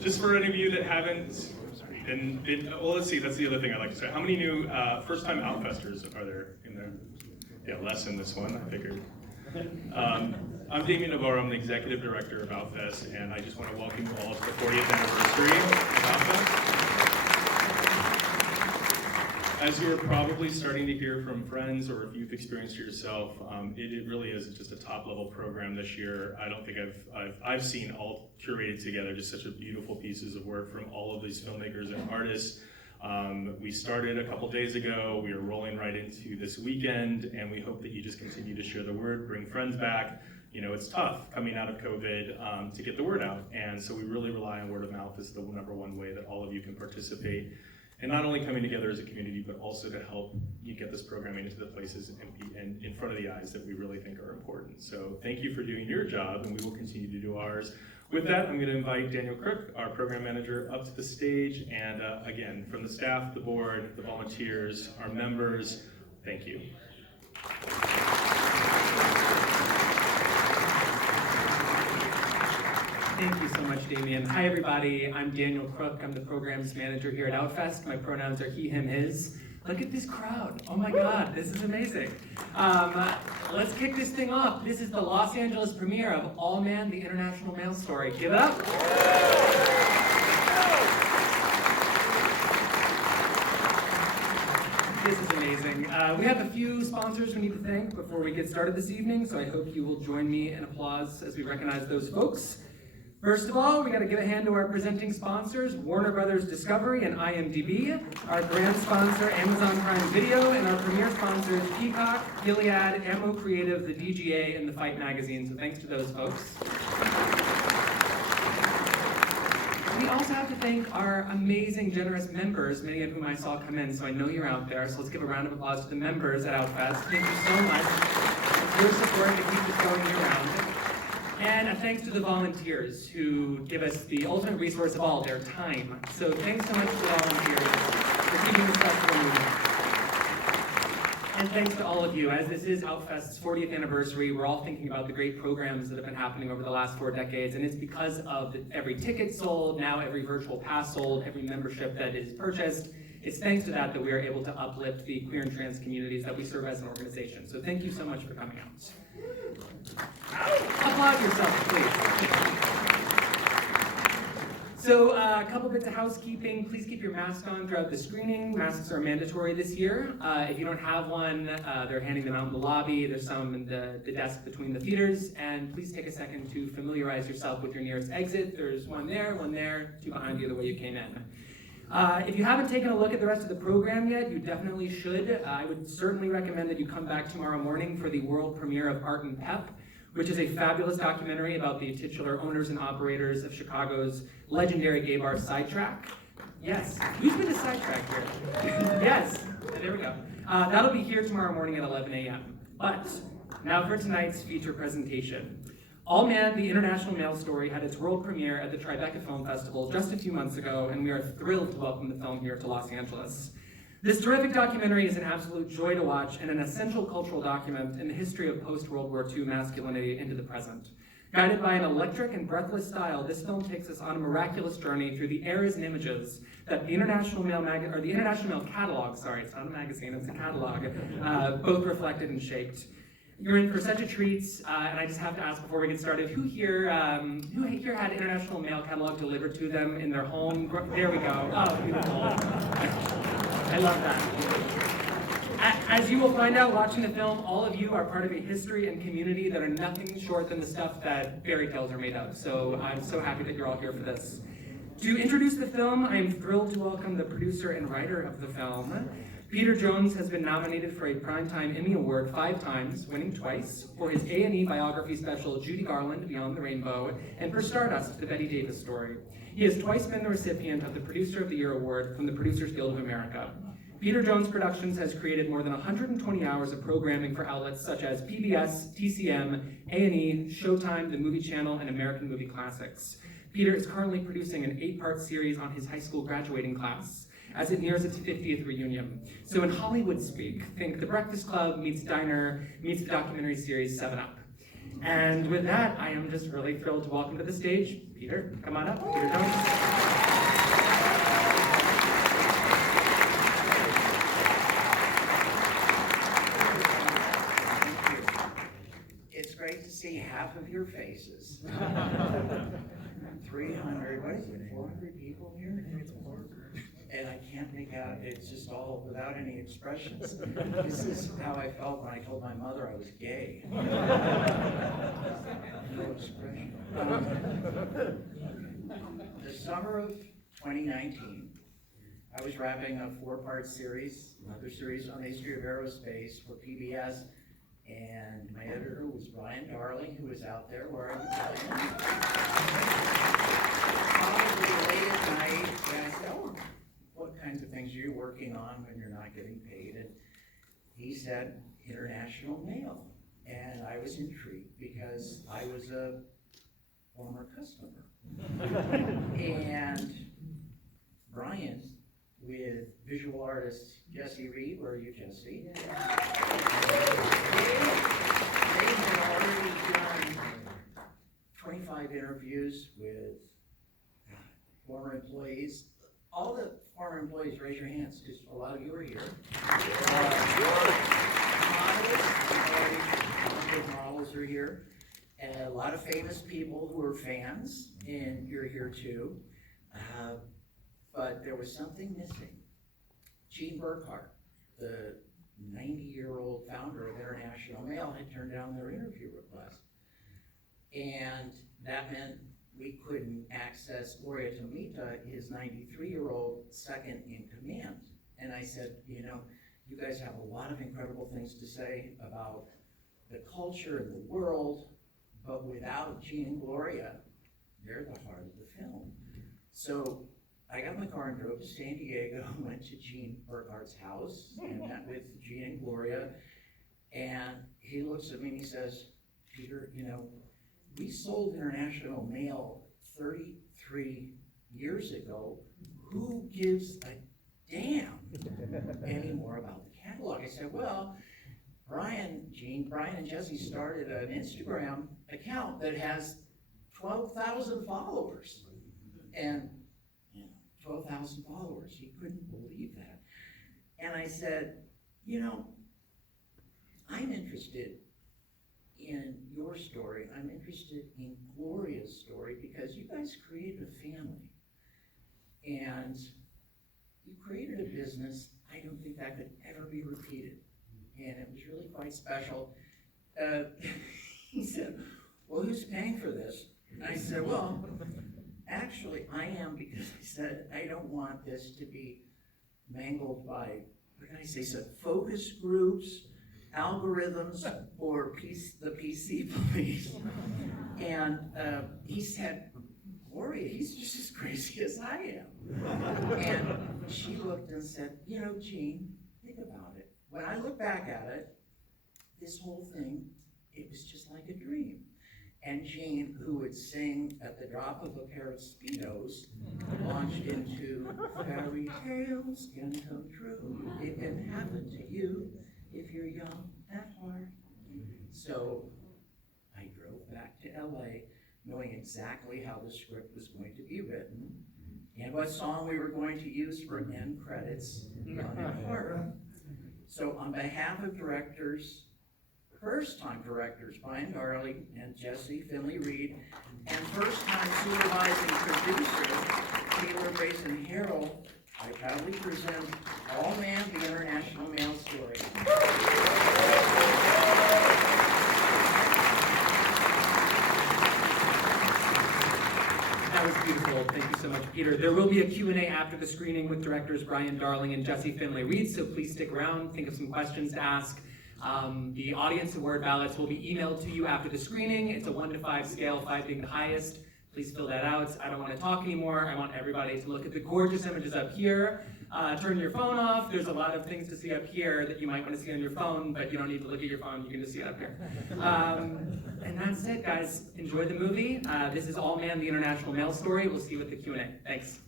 Just for any of you that haven't well, let's see, that's the other thing I'd like to say. How many new first-time Outfesters are there in there? Yeah, less in this one, I figured. I'm Damien Navarro, I'm the Executive Director of Outfest, and I just want to welcome you all to the 40th anniversary of Outfest. As you're probably starting to hear from friends, or if you've experienced it yourself, it really is just a top-level program this year. I don't think I've seen all curated together, just such a beautiful pieces of work from all of these filmmakers and artists. We started a couple days ago, we are rolling right into this weekend, and we hope that you just continue to share the word, bring friends back. You know, it's tough coming out of COVID to get the word out, and so we really rely on word of mouth as the number one way that all of you can participate. And not only coming together as a community, but also to help you get this programming into the places and in front of the eyes that we really think are important. So thank you for doing your job, and we will continue to do ours. With that, I'm going to invite Daniel Crook, our program manager, up to the stage. And again, from the staff, the board, the volunteers, our members, thank you. Thank you so much, Damien. Hi, everybody. I'm Daniel Crook. I'm the programs manager here at Outfest. My pronouns are he, him, his. Look at this crowd. Oh my God, this is amazing. Let's kick this thing off. This is the Los Angeles premiere of All Man, the International Male Story. Give it up. This is amazing. We have a few sponsors we need to thank before we get started this evening, so I hope you will join me in applause as we recognize those folks. First of all, we got to give a hand to our presenting sponsors, Warner Brothers Discovery and IMDb, our grant sponsor, Amazon Prime Video, and our premier sponsors, Peacock, Gilead, Ammo Creative, the DGA, and the Fight Magazine. So thanks to those folks. We also have to thank our amazing, generous members, many of whom I saw come in, so I know you're out there. So let's give a round of applause to the members at Outfest. Thank you so much for your support to keep this going year-round. And a thanks to the volunteers who give us the ultimate resource of all, their time. So thanks so much to the volunteers for keeping this festival moving. And thanks to all of you. As this is Outfest's 40th anniversary, we're all thinking about the great programs that have been happening over the last 4 decades, and it's because of every ticket sold, now every virtual pass sold, every membership that is purchased. It's thanks to that that we are able to uplift the queer and trans communities that we serve as an organization. So thank you so much for coming out. Applaud yourself, please. So a couple bits of housekeeping. Please keep your mask on throughout the screening. Masks are mandatory this year. If you don't have one, they're handing them out in the lobby. There's some in the desk between the theaters. And please take a second to familiarize yourself with your nearest exit. There's one there, two behind you the way you came in. If you haven't taken a look at the rest of the program yet, you definitely should. I would certainly recommend that you come back tomorrow morning for the world premiere of Art and Pep, which is a fabulous documentary about the titular owners and operators of Chicago's legendary gay bar Sidetrack. Yes, who's been to Sidetrack here? Yes, there we go. That'll be here tomorrow morning at 11 a.m. But now for tonight's feature presentation. All Man, the International Male Story had its world premiere at the Tribeca Film Festival just a few months ago, and we are thrilled to welcome the film here to Los Angeles. This terrific documentary is an absolute joy to watch and an essential cultural document in the history of post-World War II masculinity into the present. Guided by an electric and breathless style, this film takes us on a miraculous journey through the eras and images that the International Male Catalog, sorry, it's not a magazine, it's a catalog, both reflected and shaped. You're in for such a treat, and I just have to ask before we get started, who here had International Male Catalog delivered to them in their home? There we go. Oh, beautiful. I love that. As you will find out watching the film, all of you are part of a history and community that are nothing short than the stuff that fairy tales are made of. So I'm so happy that you're all here for this. To introduce the film, I am thrilled to welcome the producer and writer of the film. Peter Jones has been nominated for a Primetime Emmy Award 5 times, winning twice, for his A&E biography special Judy Garland, Beyond the Rainbow, and for Stardust, the Betty Davis story. He has twice been the recipient of the Producer of the Year Award from the Producers Guild of America. Peter Jones Productions has created more than 120 hours of programming for outlets such as PBS, TCM, A&E, Showtime, the Movie Channel, and American Movie Classics. Peter is currently producing an 8-part series on his high school graduating class as it nears its 50th reunion. So in Hollywood speak, think The Breakfast Club meets Diner meets the documentary series 7 Up. And with that, I am just really thrilled to welcome to the stage Peter, come on up. Peter Jones. It's great to see half of your faces. 300, what is it, 400 people here? And I can't make out, it's just all without any expressions. This is how I felt when I told my mother I was gay. No expression. The summer of 2019, I was wrapping a 4-part series, another series on the history of aerospace for PBS, and my editor was Brian Darling, who was out there wearing the probably late at night, and I said, oh, what kinds of things are you working on when you're not getting paid? And he said, international mail. And I was intrigued because I was a former customer. And Brian, with visual artist Jesse Reed, where are you, Jesse? They had already done 25 interviews with former employees. All the former employees, raise your hands, because a lot of you are here. Models are here. And a lot of famous people who are fans, and you're here too. But there was something missing. Gene Burkard, the 90-year-old founder of International Mail, had turned down their interview request. And that meant we couldn't access Gloria Tomita, his 93-year-old second in command. And I said, you know, you guys have a lot of incredible things to say about the culture and the world, but without Gene and Gloria, they're the heart of the film. So I got in my car and drove to San Diego, went to Gene Burkard's house and met with Gene and Gloria. And he looks at me and he says, Peter, you know, we sold International Mail 33 years ago. Who gives a damn anymore about the catalog? I said, well, Brian and Jesse started an Instagram account that has 12,000 followers. And 12,000 followers, he couldn't believe that. And I said, you know, I'm interested in your story. I'm interested in Gloria's story because you guys created a family. And you created a business. I don't think that could ever be repeated. And it was really quite special. He said, well, who's paying for this? And I said, well, actually, I am, because I said, I don't want this to be mangled by, what can I say, so focus groups, algorithms, or the PC police. And he said, Gloria, he's just as crazy as I am. And she looked and said, you know, Gene, think about it. When I look back at it, this whole thing, it was just like a dream. And Gene, who would sing at the drop of a pair of Speedos, launched into fairy tales can come true. It can happen to you if you're young at heart. So I drove back to LA knowing exactly how the script was going to be written and what song we were going to use for end credits young at heart. So on behalf of directors, first-time directors, Brian Darling and Jesse Finley Reed, and first-time supervising producer, Taylor Grayson Harrell, I proudly present All Man, the International Mail Story. That was beautiful. Thank you so much, Peter. There will be a Q&A after the screening with directors Brian Darling and Jesse Finley Reed, so please stick around, think of some questions to ask. The audience award ballots will be emailed to you after the screening. It's a 1 to 5 scale, 5 being the highest. Please fill that out. I don't want to talk anymore. I want everybody to look at the gorgeous images up here. Turn your phone off. There's a lot of things to see up here that you might want to see on your phone, but you don't need to look at your phone. You can just see it up here. And that's it, guys. Enjoy the movie. This is All Man, the International Mail Story. We'll see you at the Q&A. Thanks.